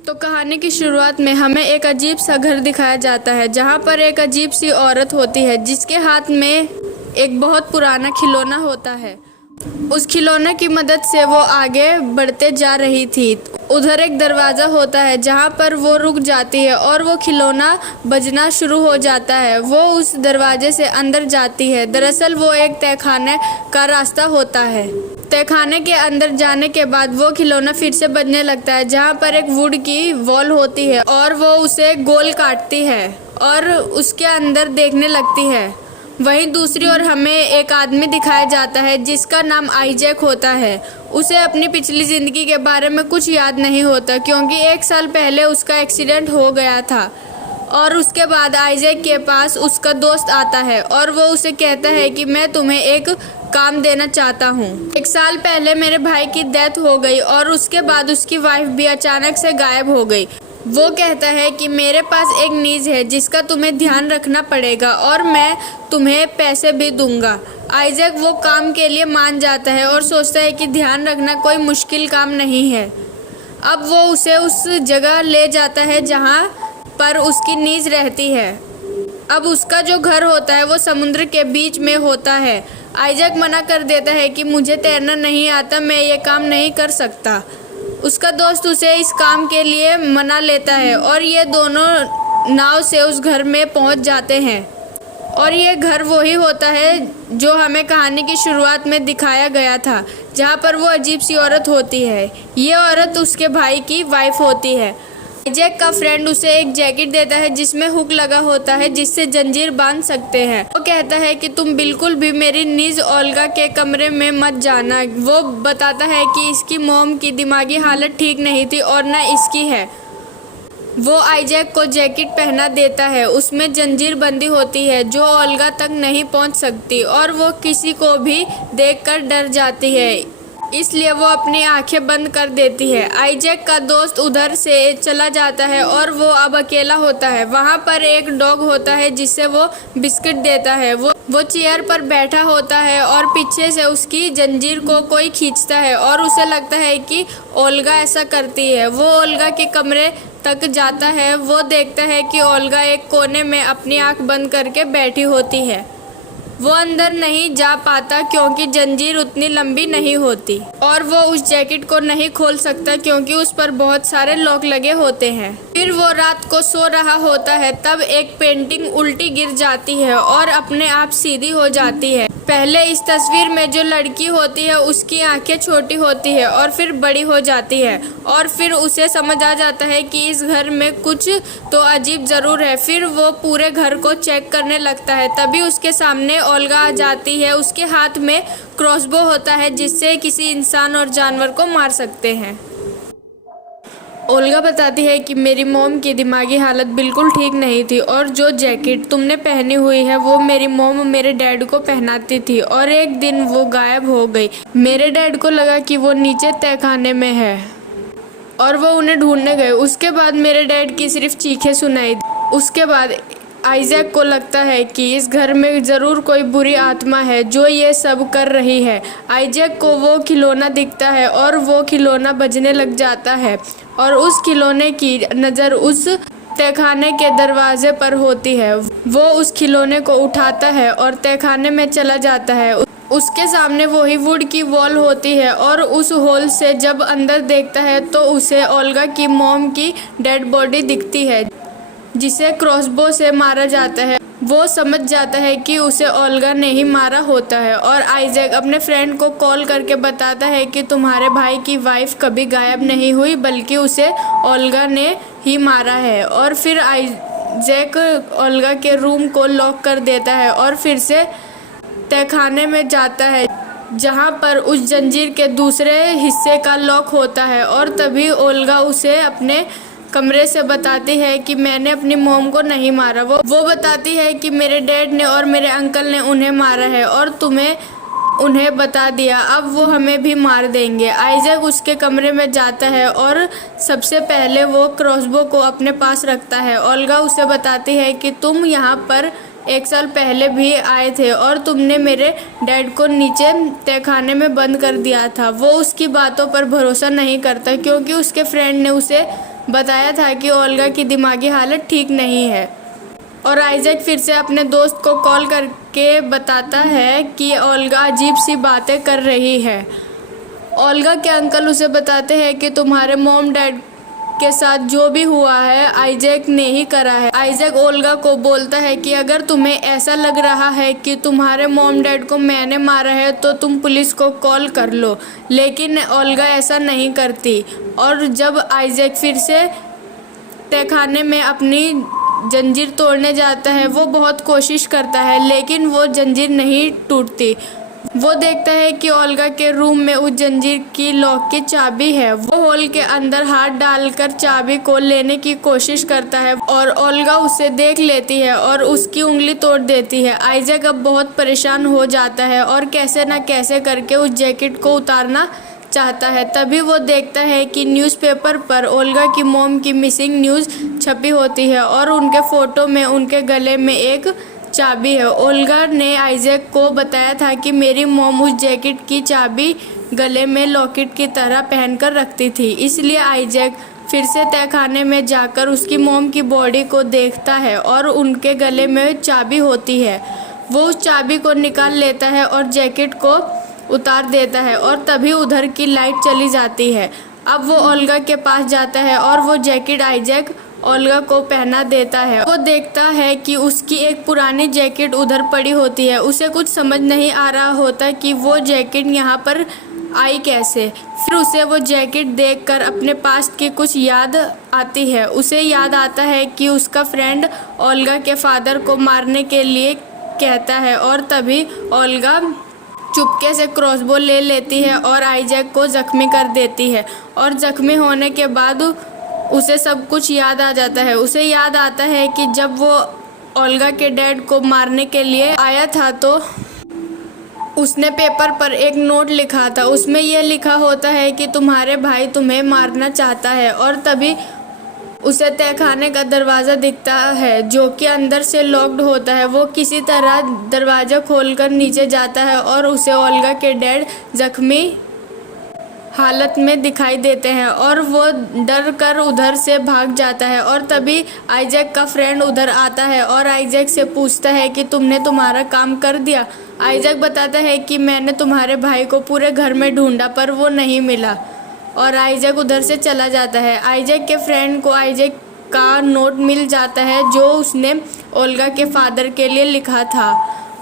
तो कहानी की शुरुआत में हमें एक अजीब सा घर दिखाया जाता है जहाँ पर एक अजीब सी औरत होती है जिसके हाथ में एक बहुत पुराना खिलौना होता है। उस खिलौने की मदद से वो आगे बढ़ते जा रही थी। उधर एक दरवाज़ा होता है जहाँ पर वो रुक जाती है और वो खिलौना बजना शुरू हो जाता है। वो उस दरवाजे से अंदर जाती है। दरअसल वो एक तहखाने का रास्ता होता है। तहखाने के अंदर जाने के बाद वो खिलौना फिर से बजने लगता है जहाँ पर एक वुड की वॉल होती है और वो उसे गोल काटती है और उसके अंदर देखने लगती है। वहीं दूसरी ओर हमें एक आदमी दिखाया जाता है जिसका नाम आइजैक होता है। उसे अपनी पिछली ज़िंदगी के बारे में कुछ याद नहीं होता क्योंकि 1 साल पहले उसका एक्सीडेंट हो गया था। और उसके बाद आइजैक के पास उसका दोस्त आता है और वो उसे कहता है कि मैं तुम्हें एक काम देना चाहता हूँ। 1 साल पहले मेरे भाई की डेथ हो गई और उसके बाद उसकी वाइफ भी अचानक से गायब हो गई। वो कहता है कि मेरे पास एक नीज है जिसका तुम्हें ध्यान रखना पड़ेगा और मैं तुम्हें पैसे भी दूंगा। आइजैक वो काम के लिए मान जाता है और सोचता है कि ध्यान रखना कोई मुश्किल काम नहीं है। अब वो उसे उस जगह ले जाता है जहाँ पर उसकी नीज रहती है। अब उसका जो घर होता है वो समुद्र के बीच में होता है। आइजैक मना कर देता है कि मुझे तैरना नहीं आता, मैं ये काम नहीं कर सकता। उसका दोस्त उसे इस काम के लिए मना लेता है और ये दोनों नाव से उस घर में पहुंच जाते हैं। और ये घर वही होता है जो हमें कहानी की शुरुआत में दिखाया गया था, जहाँ पर वो अजीब सी औरत होती है। ये औरत उसके भाई की वाइफ होती है। आइजैक का फ्रेंड उसे एक जैकेट देता है जिसमें हुक लगा होता है जिससे जंजीर बांध सकते हैं। वो कहता है कि तुम बिल्कुल भी मेरी नीज ओल्गा के कमरे में मत जाना। वो बताता है कि इसकी मॉम की दिमागी हालत ठीक नहीं थी और न इसकी है। वो आइजैक को जैकेट पहना देता है। उसमें जंजीर बंदी होती है जो ओल्गा तक नहीं पहुंच सकती और वो किसी को भी देखकर डर जाती है, इसलिए वो अपनी आंखें बंद कर देती है। आइजैक का दोस्त उधर से चला जाता है और वो अब अकेला होता है। वहाँ पर एक डॉग होता है जिसे वो बिस्किट देता है। वो चेयर पर बैठा होता है और पीछे से उसकी जंजीर को कोई खींचता है और उसे लगता है कि ओल्गा ऐसा करती है। वो ओल्गा के कमरे तक जाता है। वो देखता है कि ओल्गा एक कोने में अपनी आंख बंद करके बैठी होती है। वो अंदर नहीं जा पाता क्योंकि जंजीर उतनी लंबी नहीं होती और वो उस जैकेट को नहीं खोल सकता क्योंकि उस पर बहुत सारे लॉक लगे होते हैं। फिर वो रात को सो रहा होता है, तब एक पेंटिंग उल्टी गिर जाती है और अपने आप सीधी हो जाती है। पहले इस तस्वीर में जो लड़की होती है उसकी आंखें छोटी होती है और फिर बड़ी हो जाती है और फिर उसे समझ आ जाता है कि इस घर में कुछ तो अजीब ज़रूर है। फिर वो पूरे घर को चेक करने लगता है। तभी उसके सामने ओल्गा आ जाती है। उसके हाथ में क्रॉसबो होता है जिससे किसी इंसान और जानवर को मार सकते हैं। ओल्गा बताती है कि मेरी मॉम की दिमागी हालत बिल्कुल ठीक नहीं थी और जो जैकेट तुमने पहनी हुई है वो मेरी मॉम मेरे डैड को पहनाती थी और एक दिन वो गायब हो गई। मेरे डैड को लगा कि वो नीचे तहखाने में है और वो उन्हें ढूंढने गए। उसके बाद मेरे डैड की सिर्फ चीखें सुनाई। उसके बाद आइजैक को लगता है कि इस घर में ज़रूर कोई बुरी आत्मा है जो ये सब कर रही है। आइजैक को वो खिलौना दिखता है और वो खिलौना बजने लग जाता है और उस खिलौने की नज़र उस तहखाने के दरवाजे पर होती है। वो उस खिलौने को उठाता है और तहखाने में चला जाता है। उसके सामने वही वुड की वॉल होती है और उस होल से जब अंदर देखता है तो उसे ओल्गा की मॉम की डेड बॉडी दिखती है जिसे क्रॉसबो से मारा जाता है। वो समझ जाता है कि उसे ओल्गा ने ही मारा होता है और आइजैक अपने फ्रेंड को कॉल करके बताता है कि तुम्हारे भाई की वाइफ कभी गायब नहीं हुई बल्कि उसे ओल्गा ने ही मारा है। और फिर आइजैक ओल्गा के रूम को लॉक कर देता है और फिर से तहखाने में जाता है जहाँ पर उस जंजीर के दूसरे हिस्से का लॉक होता है और तभी ओल्गा उसे अपने कमरे से बताती है कि मैंने अपनी मॉम को नहीं मारा। वो बताती है कि मेरे डैड ने और मेरे अंकल ने उन्हें मारा है और तुम्हें उन्हें बता दिया, अब वो हमें भी मार देंगे। आइजैक उसके कमरे में जाता है और सबसे पहले वो क्रॉसबो को अपने पास रखता है। ओल्गा उसे बताती है कि तुम यहाँ पर 1 साल पहले भी आए थे और तुमने मेरे डैड को नीचे तहखाने में बंद कर दिया था। वो उसकी बातों पर भरोसा नहीं करता क्योंकि उसके फ्रेंड ने उसे बताया था कि ओल्गा की दिमागी हालत ठीक नहीं है। और आइजैक फिर से अपने दोस्त को कॉल करके बताता है कि ओल्गा अजीब सी बातें कर रही है। ओल्गा के अंकल उसे बताते हैं कि तुम्हारे मॉम डैड के साथ जो भी हुआ है आइजैक ने ही करा है। आइजैक ओल्गा को बोलता है कि अगर तुम्हें ऐसा लग रहा है कि तुम्हारे मॉम डैड को मैंने मारा है तो तुम पुलिस को कॉल कर लो, लेकिन ओल्गा ऐसा नहीं करती। और जब आइजैक फिर से तहखाने में अपनी जंजीर तोड़ने जाता है, वो बहुत कोशिश करता है लेकिन वो जंजीर नहीं टूटती। वो देखता है कि ओल्गा के रूम में उस जंजीर की लॉक की चाबी है। वो होल के अंदर हाथ डालकर चाबी को लेने की कोशिश करता है और ओल्गा उसे देख लेती है और उसकी उंगली तोड़ देती है। आइजैक अब बहुत परेशान हो जाता है और कैसे न कैसे करके उस जैकेट को उतारना चाहता है। तभी वो देखता है कि न्यूज़पेपर पर ओल्गा की मॉम की मिसिंग न्यूज़ छपी होती है और उनके फ़ोटो में उनके गले में एक चाबी है। ओल्गा ने आइजैक को बताया था कि मेरी मॉम उस जैकेट की चाबी गले में लॉकेट की तरह पहनकर रखती थी। इसलिए आइजैक फिर से तहखाने में जाकर उसकी मॉम की बॉडी को देखता है और उनके गले में चाबी होती है। वो उस चाबी को निकाल लेता है और जैकेट को उतार देता है और तभी उधर की लाइट चली जाती है। अब वो ओल्गा के पास जाता है और वो जैकेट आइजैक ओल्गा को पहना देता है। वो देखता है कि उसकी एक पुरानी जैकेट उधर पड़ी होती है। उसे कुछ समझ नहीं आ रहा होता कि वो जैकेट यहाँ पर आई कैसे। फिर उसे वो जैकेट देखकर अपने पास्ट की कुछ याद आती है। उसे याद आता है कि उसका फ्रेंड ओल्गा के फादर को मारने के लिए कहता है और तभी ओल्गा चुपके से क्रॉसबो ले लेती है और आइजैक को जख्मी कर देती है। और जख्मी होने के बाद उसे सब कुछ याद आ जाता है। उसे याद आता है कि जब वो ओल्गा के डैड को मारने के लिए आया था तो उसने पेपर पर एक नोट लिखा था। उसमें यह लिखा होता है कि तुम्हारे भाई तुम्हें मारना चाहता है। और तभी उसे तहखाने का दरवाज़ा दिखता है जो कि अंदर से लॉक्ड होता है। वो किसी तरह दरवाज़ा खोलकर नीचे जाता है और उसे ओल्गा के डैड जख्मी हालत में दिखाई देते हैं और वो डर कर उधर से भाग जाता है। और तभी आइजैक का फ्रेंड उधर आता है और आइजैक से पूछता है कि तुमने तुम्हारा काम कर दिया। आइजैक बताता है कि मैंने तुम्हारे भाई को पूरे घर में ढूंढा पर वो नहीं मिला और आइजैक उधर से चला जाता है। आइजैक के फ्रेंड को आइजैक का नोट मिल जाता है जो उसने ओल्गा के फादर के लिए लिखा था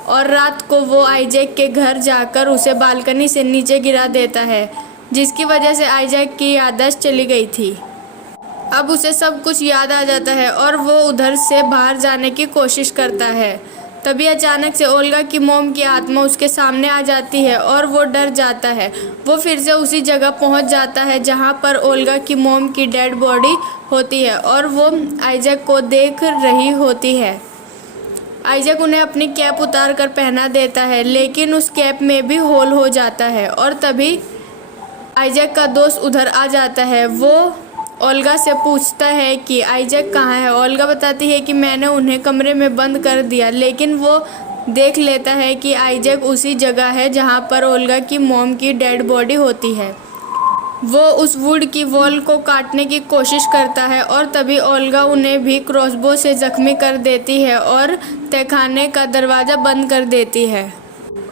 और रात को वो आइजैक के घर जाकर उसे बालकनी से नीचे गिरा देता है, जिसकी वजह से आइजैक की याददाश्त चली गई थी। अब उसे सब कुछ याद आ जाता है और वो उधर से बाहर जाने की कोशिश करता है। तभी अचानक से ओल्गा की मॉम की आत्मा उसके सामने आ जाती है और वो डर जाता है। वो फिर से उसी जगह पहुंच जाता है जहां पर ओल्गा की मॉम की डेड बॉडी होती है और वो आइजैक को देख रही होती है। आइजैक उन्हें अपनी कैप उतार कर पहना देता है लेकिन उस कैप में भी होल हो जाता है। और तभी आइजैक का दोस्त उधर आ जाता है। वो ओल्गा से पूछता है कि आइजैक कहाँ है। ओल्गा बताती है कि मैंने उन्हें कमरे में बंद कर दिया, लेकिन वो देख लेता है कि आइजैक उसी जगह है जहाँ पर ओल्गा की मॉम की डेड बॉडी होती है। वो उस वुड की वॉल को काटने की कोशिश करता है और तभी ओल्गा उन्हें भी क्रॉसबो से जख्मी कर देती है और तहखाने का दरवाज़ा बंद कर देती है।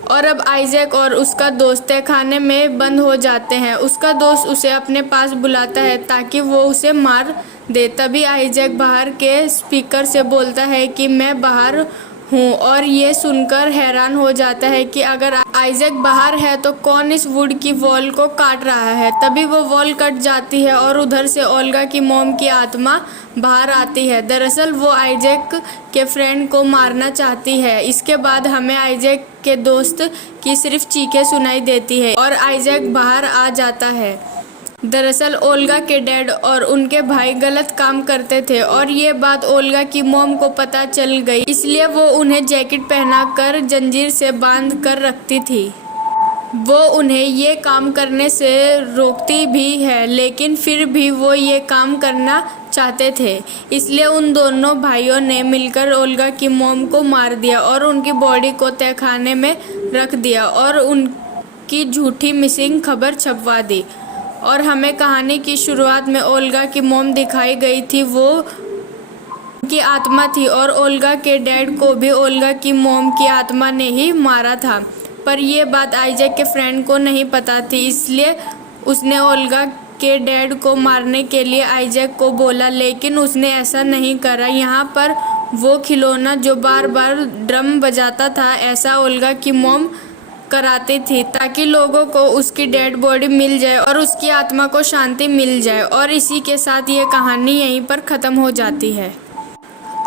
और अब आइजैक और उसका दोस्त तहखाने में बंद हो जाते हैं। उसका दोस्त उसे अपने पास बुलाता है ताकि वो उसे मार दे। तभी आइजैक बाहर के स्पीकर से बोलता है कि मैं बाहर हूँ और ये सुनकर हैरान हो जाता है कि अगर आइजैक बाहर है तो कौन इस वुड की वॉल को काट रहा है। तभी वो वॉल कट जाती है और उधर से ओल्गा की मॉम की आत्मा बाहर आती है। दरअसल वो आइजैक के फ्रेंड को मारना चाहती है। इसके बाद हमें आइजैक के दोस्त की सिर्फ चीखें सुनाई देती है और आइजैक बाहर आ जाता है। दरअसल ओल्गा के डैड और उनके भाई गलत काम करते थे और ये बात ओल्गा की मॉम को पता चल गई, इसलिए वो उन्हें जैकेट पहनाकर जंजीर से बांध कर रखती थी। वो उन्हें ये काम करने से रोकती भी है लेकिन फिर भी वो ये काम करना चाहते थे, इसलिए उन दोनों भाइयों ने मिलकर ओल्गा की मॉम को मार दिया और उनकी बॉडी को तहखाने में रख दिया और उनकी झूठी मिसिंग खबर छपवा दी। और हमें कहानी की शुरुआत में ओल्गा की मॉम दिखाई गई थी। वो की आत्मा थी और ओल्गा के डैड को भी ओल्गा की मॉम की आत्मा ने ही मारा था। पर ये बात आइजैक के फ्रेंड को नहीं पता थी, इसलिए उसने ओल्गा के डैड को मारने के लिए आइजैक को बोला, लेकिन उसने ऐसा नहीं करा। यहाँ पर वो खिलौना जो बार बार ड्रम बजाता था, ऐसा ओल्गा की मॉम कराती थी ताकि लोगों को उसकी डेड बॉडी मिल जाए और उसकी आत्मा को शांति मिल जाए। और इसी के साथ ये कहानी यहीं पर ख़त्म हो जाती है।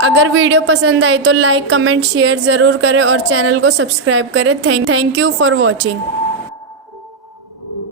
अगर वीडियो पसंद आई तो लाइक, कमेंट, शेयर ज़रूर करें और चैनल को सब्सक्राइब करें। Thank you for watching.